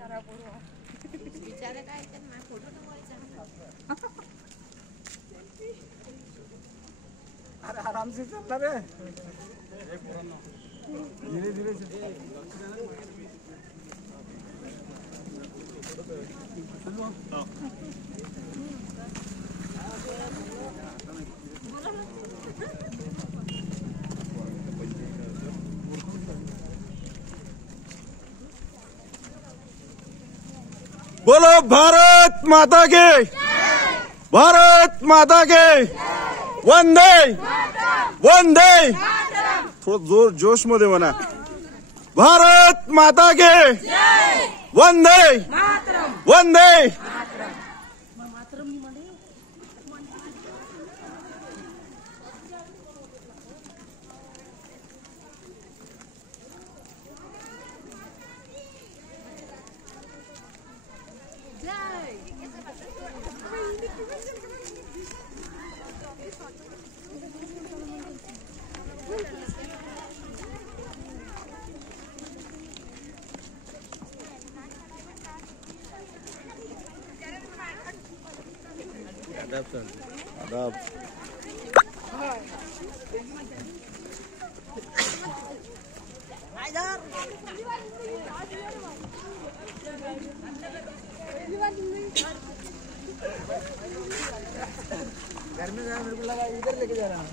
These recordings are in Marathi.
बिचारा काय फोटो अरे आराम से चलना रे, धीरे धीरे बोलो भारत माता के, भारत माता के, वंदे वंदे, थोडं जोर जोश मध्ये म्हणा, भारत माता के वंदे वंदे। आदाब घर में मेरे को लगा इधर लेके जा रहा हूँ।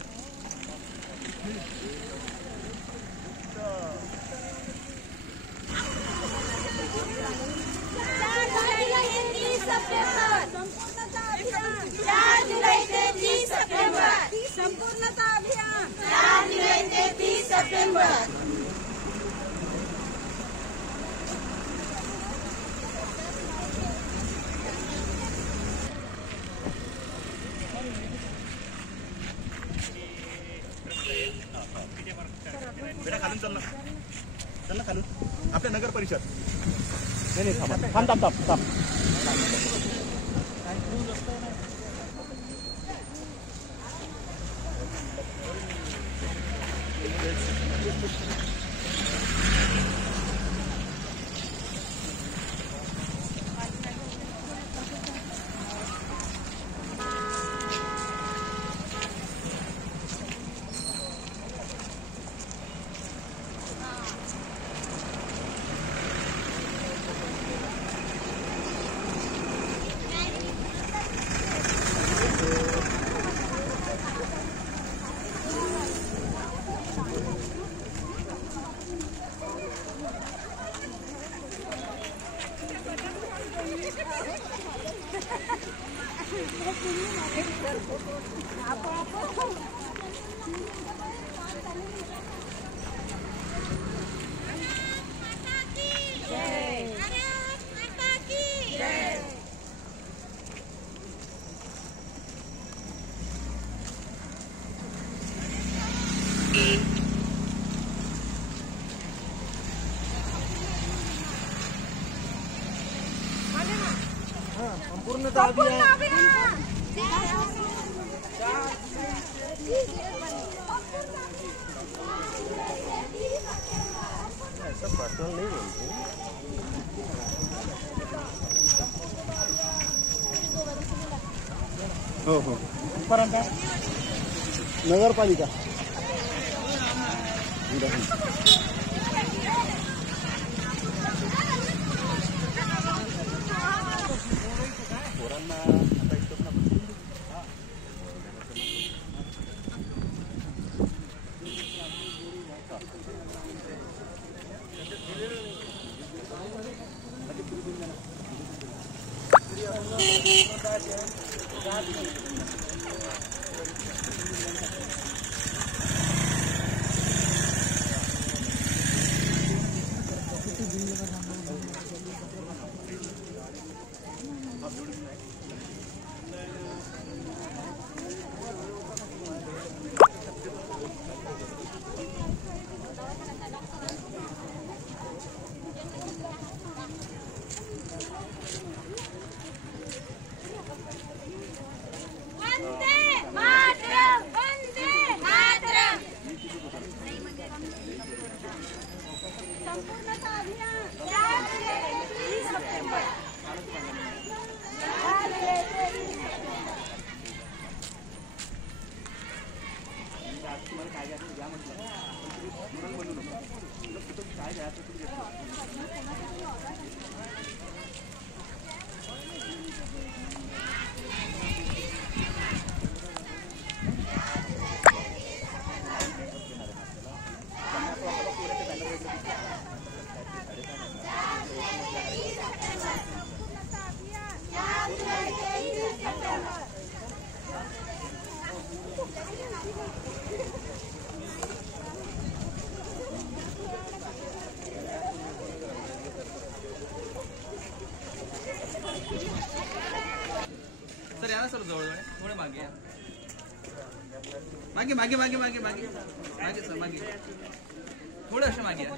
संपूर्णता अभियान 4 जुलै ते 30 सप्टेंबर। बेटा खालून चल ना खालून, आपल्या नगर परिषद। नहीं थांब थांब थांब थांब। संपूर्णता अभियान ऐसा पर्सनल नहीं बोलते। हो हो, नगरपालिका सर या ना सर जवळ थोडे मागे या. मागे मागे मागे मागे मागे मागे सर मागे थोडे असे मागे या.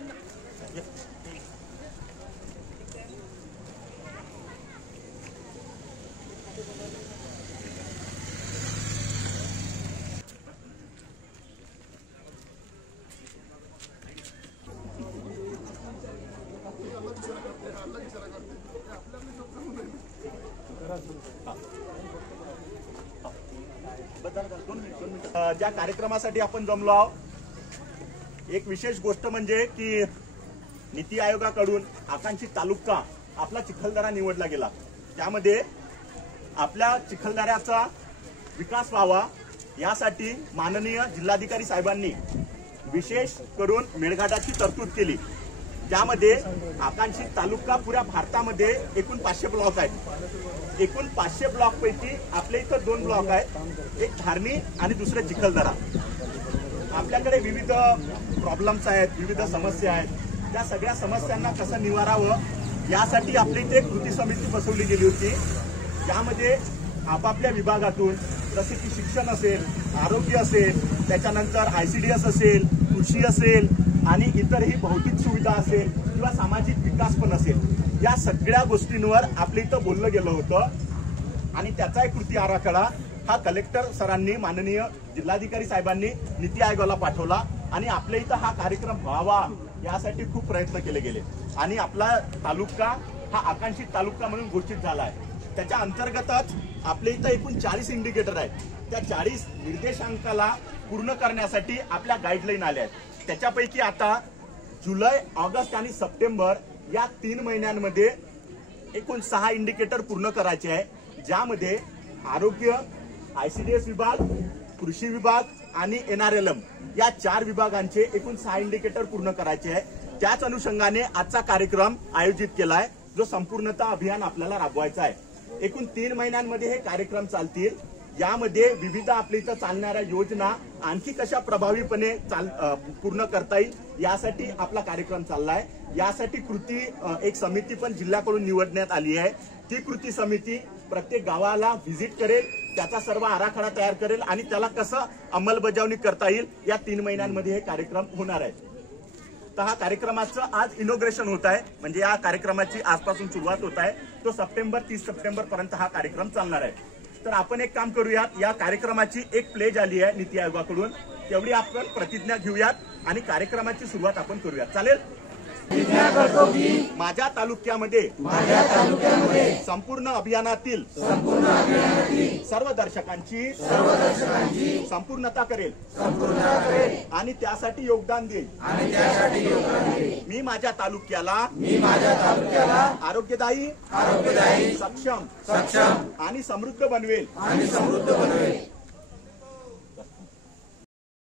ज्या कार्यक्रमासाठी आपण जमलो आहोत, एक विशेष गोष्ट म्हणजे की नीती आयोगाकडून आकांक्षित तालुका आपला चिखलदरा निवडला गेला. त्यामध्ये आपल्या चिखलदऱ्याचा विकास व्हावा यासाठी माननीय जिल्हाधिकारी साहेबांनी विशेष करून मेळघाटाची तरतूद केली. त्यामध्ये आकांक्षित तालुका पुऱ्या भारतामध्ये एकूण 500 ब्लॉक आहेत. एकूण 500 ब्लॉक पैकी आपल्या इथं 2 ब्लॉक आहेत, एक धारणी आणि दुसरे चिखलदरा. आपल्याकडे विविध प्रॉब्लेम्स आहेत, विविध समस्या आहेत. त्या सगळ्या समस्यांना कसं निवारावं यासाठी आपली इथे कृती समिती बसवली गेली होती. त्यामध्ये आपापल्या विभागातून जसे की शिक्षण असेल, आरोग्य असेल, त्याच्यानंतर ICDS असेल, कृषी असेल आणि इतरही भौतिक सुविधा असेल किंवा सामाजिक विकास पण असेल, या सगळ्या गोष्टींवर आपल्या इथं बोललं गेलं होतं. आणि त्याचा एक कृती आराखडा हा कलेक्टर सरांनी माननीय जिल्हाधिकारी साहेबांनी नीती आयोगाला पाठवला आणि आपल्या इथं हा कार्यक्रम व्हावा यासाठी खूप प्रयत्न केले गेले. आणि आपला तालुका हा आकांक्षित तालुका म्हणून घोषित झाला आहे. त्याच्या अंतर्गतच आपल्या इथं एकूण 40 इंडिकेटर आहेत. त्या 40 निर्देशांकाला पूर्ण करण्यासाठी आपल्या गाईडलाईन आल्या आहेत. त्याच्यापैकी आता जुलै, ऑगस्ट आणि सप्टेंबर या 3 महिन्यांमध्ये एकूण 6 इंडिकेटर पूर्ण करायचे आहे, ज्यामध्ये आरोग्य, ICDS विभाग, कृषी विभाग आणि NRLM या 4 विभागांचे एकूण 6 इंडिकेटर पूर्ण करायचे आहे. त्याच अनुषंगाने आजचा कार्यक्रम आयोजित केलाय, जो संपूर्णतः अभियान आपल्याला राबवायचा आहे. एकूण 3 महिन्यांमध्ये हे कार्यक्रम चालतील. यामध्ये विविध आपल्या इथं चालणाऱ्या योजना आणखी कशा प्रभावीपणे पूर्ण करता येईल यासाठी आपला कार्यक्रम चाललाय. यासाठी कृती एक समिती पण जिल्ह्याकडून निवडण्यात आली आहे. ती कृती समिती प्रत्येक गावाला व्हिजिट करेल, त्याचा सर्व आराखडा तयार करेल आणि त्याला कसं अंमलबजावणी करता येईल या 3 महिन्यांमध्ये हे कार्यक्रम होणार आहे. तर हा कार्यक्रमाचं आज इनॉग्रेशन होत आहे, म्हणजे या कार्यक्रमाची आजपासून सुरुवात होत आहे. तो 30 सप्टेंबर पर्यंत हा कार्यक्रम चालणार आहे. तर आपण एक काम करूयात, या कार्यक्रमाची एक प्लेज आली आहे नीती आयोगाकडून, तेवढी आपण प्रतिज्ञा घेऊयात आणि कार्यक्रमाची सुरुवात आपण करूयात. चालेल? माझ्या तालुक्यामध्ये संपूर्ण अभियानातील सर्व दर्शकांची संपूर्णता करेल आणि त्यासाठी योगदान देईल. मी माझ्या तालुक्याला आरोग्यदायी, सक्षम आणि समृद्ध बनवेल.